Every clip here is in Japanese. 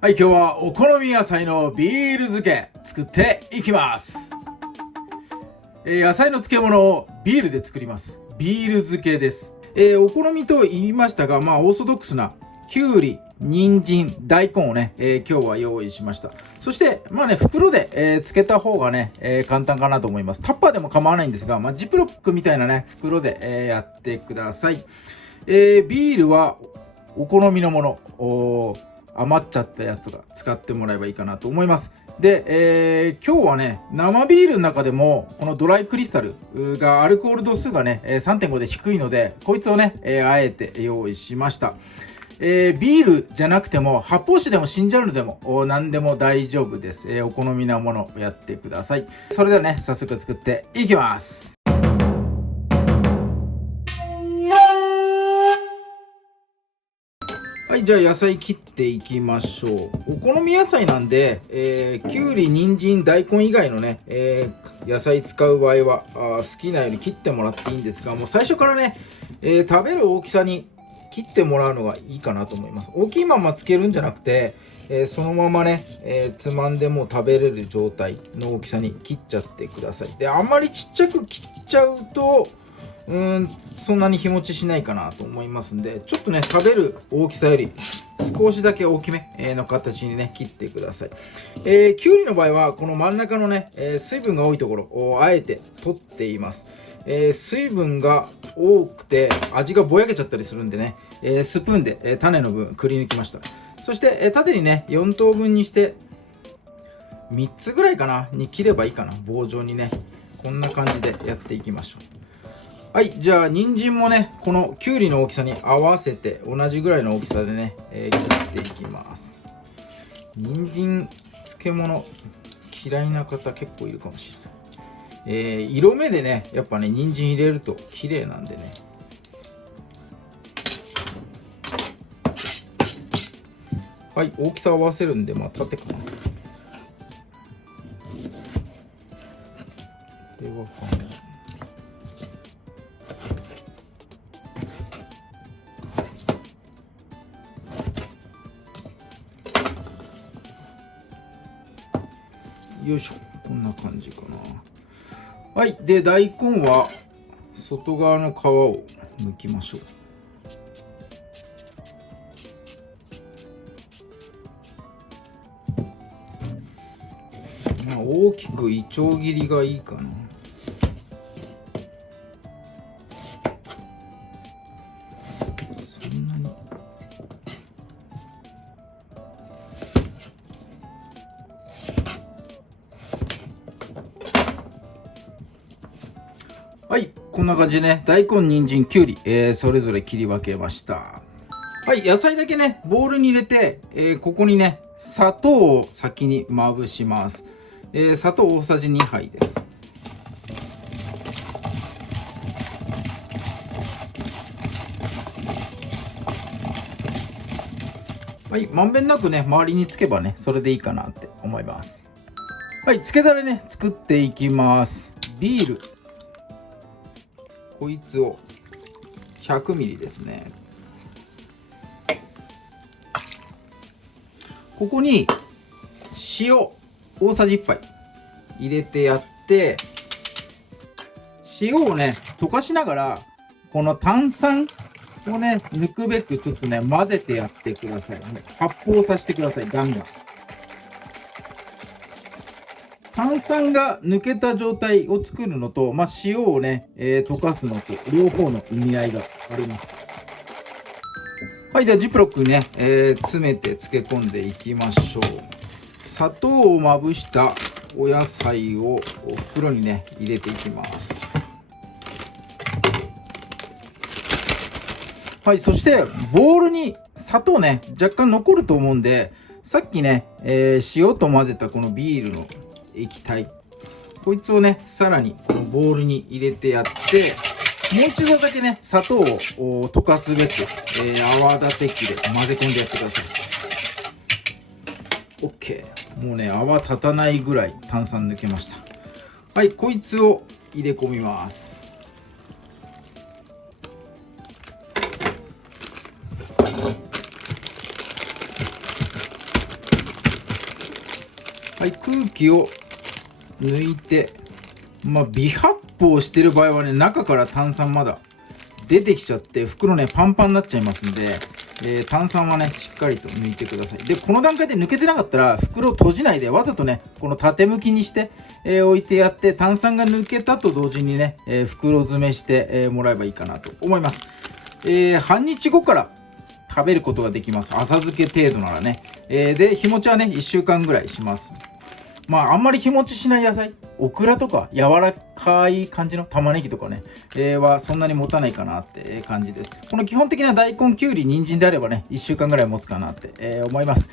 はい、今日はお好み野菜のビール漬け作っていきます。野菜の漬物をビールで作ります。ビール漬けです。お好みと言いましたが、オーソドックスなきゅうり、人参、大根をね、今日は用意しました。そして袋で、漬けた方がね、簡単かなと思います。タッパーでも構わないんですが、ジップロックみたいなね袋で、やってください。ビールはお好みのもの、余っちゃったやつとか使ってもらえばいいかなと思います。で、今日はね、生ビールの中でもこのドライクリスタルがアルコール度数がね 3.5 で低いので、こいつをね、あえて用意しました。ビールじゃなくても発泡酒でも新ジャンルでも何でも大丈夫です。お好みなものをやってください。それではね、早速作っていきます。はい、じゃあ野菜切っていきましょう。お好み野菜なんで、きゅうり、人参、大根以外のね、野菜使う場合は好きなように切ってもらっていいんですが、もう最初からね、食べる大きさに切ってもらうのがいいかなと思います。大きいままつけるんじゃなくて、そのままね、つまんでも食べれる状態の大きさに切っちゃってください。で、あんまりちっちゃく切っちゃうとそんなに日持ちしないかなと思いますんで、ちょっとね、食べる大きさより少しだけ大きめの形にね切ってください。きゅうりの場合はこの真ん中のね、水分が多いところをあえて取っています。水分が多くて味がぼやけちゃったりするんでね、スプーンで種の分くり抜きました。そして縦にね4等分にして3つぐらいかなに切ればいいかな。棒状にね、こんな感じでやっていきましょう。はい、じゃあ人参もね、このきゅうりの大きさに合わせて同じぐらいの大きさでね、切っていきます。人参漬物嫌いな方結構いるかもしれない。色目でね、やっぱね人参入れると綺麗なんでね。はい、大きさ合わせるんで、縦かな。これは半分。よいしょ、こんな感じかな。はい、で大根は外側の皮を剥きましょう。大きくいちょう切りがいいかな。そんなにはい、こんな感じでね、大根、人参、きゅうり、それぞれ切り分けました。はい、野菜だけね、ボウルに入れて、ここにね、砂糖を先にまぶします。砂糖大さじ2杯です。はい、まんべんなくね、周りにつけばね、それでいいかなって思います。はい、漬けだれね、作っていきます。ビール。こいつを100ミリですね。ここに塩大さじ1杯入れてやって、塩をね溶かしながらこの炭酸をね抜くべくちょっとね混ぜてやってください。発泡させてください。ガンガン炭酸が抜けた状態を作るのと、塩をね、溶かすのと両方の意味合いがあります。はい、ではジップロックにね、詰めて漬け込んでいきましょう。砂糖をまぶしたお野菜を袋にね入れていきます。はい、そしてボウルに砂糖ね若干残ると思うんで、さっきね、塩と混ぜたこのビールの液体、こいつをねさらにこのボウルに入れてやって、もう一度だけね砂糖を溶かすべく、泡立て器で混ぜ込んでやってください。 OK、 もうね泡立たないぐらい炭酸抜けました。はい、こいつを入れ込みます。はい、空気を抜いて、微発泡してる場合はね、中から炭酸まだ出てきちゃって、袋ね、パンパンになっちゃいますんで、炭酸はね、しっかりと抜いてください。で、この段階で抜けてなかったら、袋を閉じないで、わざとね、この縦向きにして、置いてやって、炭酸が抜けたと同時にね、袋詰めして、もらえばいいかなと思います。半日後から食べることができます。浅漬け程度ならね。で、日持ちはね、1週間ぐらいします。あんまり日持ちしない野菜、オクラとか柔らかい感じの玉ねぎとかね、はそんなに持たないかなって感じです。この基本的な大根、きゅうり、人参であればね、1週間ぐらい持つかなって、思います。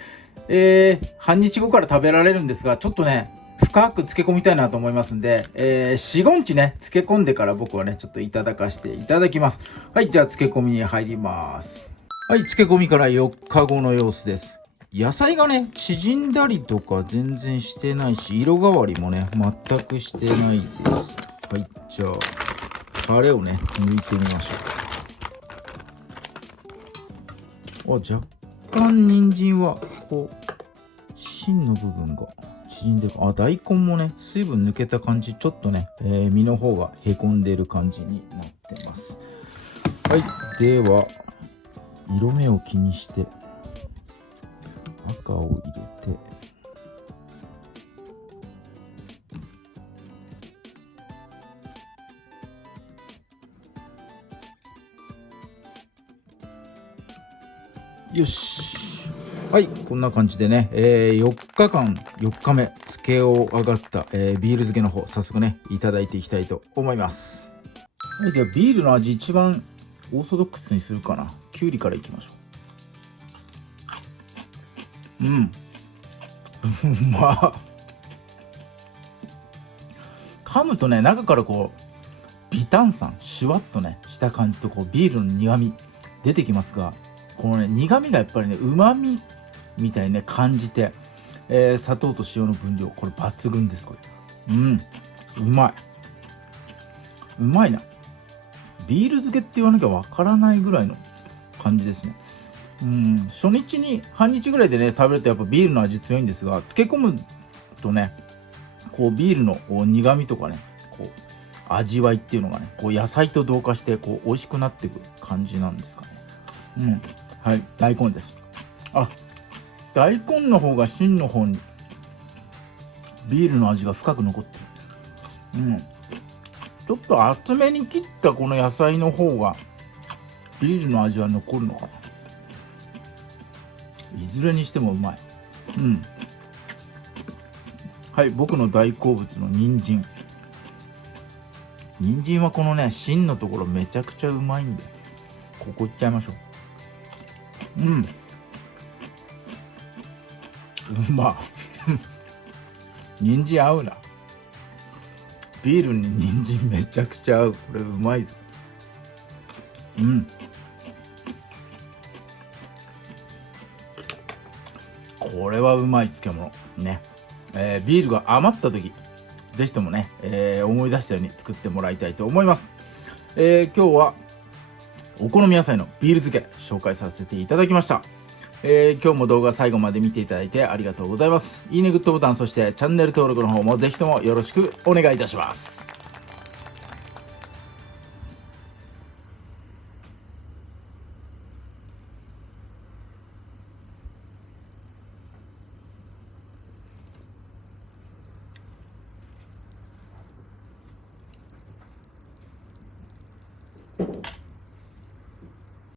半日後から食べられるんですが、ちょっとね、深く漬け込みたいなと思いますんで、4、5日ね、漬け込んでから僕はね、ちょっといただかしていただきます。はい、じゃあ漬け込みに入ります。はい、漬け込みから4日後の様子です。野菜がね、縮んだりとか全然してないし、色変わりもね、全くしてないです。はい、じゃあ、タレをね、抜いてみましょう。若干人参は、こう、芯の部分が縮んでる。大根もね、水分抜けた感じ、ちょっとね、身の方がへこんでる感じになってます。はい、では、色目を気にして、赤を入れて、よし。はい、こんな感じでね、4日間、4日目、漬けを上がった、ビール漬けの方、早速ね、いただいていきたいと思います。はい、ではビールの味一番オーソドックスにするかな。きゅうりからいきましょう。噛むとね、中からこう微炭酸シュワッとねした感じと、こうビールの苦味出てきますが、このね苦味がやっぱりね旨味みたいにね感じて、砂糖と塩の分量これ抜群です。これうまいうまいな。ビール漬けって言わなきゃわからないぐらいの感じですね。初日に半日ぐらいでね食べるとやっぱビールの味強いんですが、漬け込むとね、こうビールの苦味とかね、こう味わいっていうのがね、こう野菜と同化してこう美味しくなっていく感じなんですかね。はい、大根です。大根の方が芯の方にビールの味が深く残ってる。ちょっと厚めに切ったこの野菜の方がビールの味は残るのかな。いずれにしてもうまい。はい、僕の大好物の人参。人参はこのね芯のところめちゃくちゃうまいんで、ここいっちゃいましょう。うま人参合うな。ビールに人参めちゃくちゃ合う。これうまいぞ。これはうまい漬物ね。ビールが余った時、ぜひともね、思い出したように作ってもらいたいと思います。今日はお好み野菜のビール漬け紹介させていただきました。今日も動画最後まで見ていただいてありがとうございます。いいね、グッドボタン、そしてチャンネル登録の方もぜひともよろしくお願いいたします。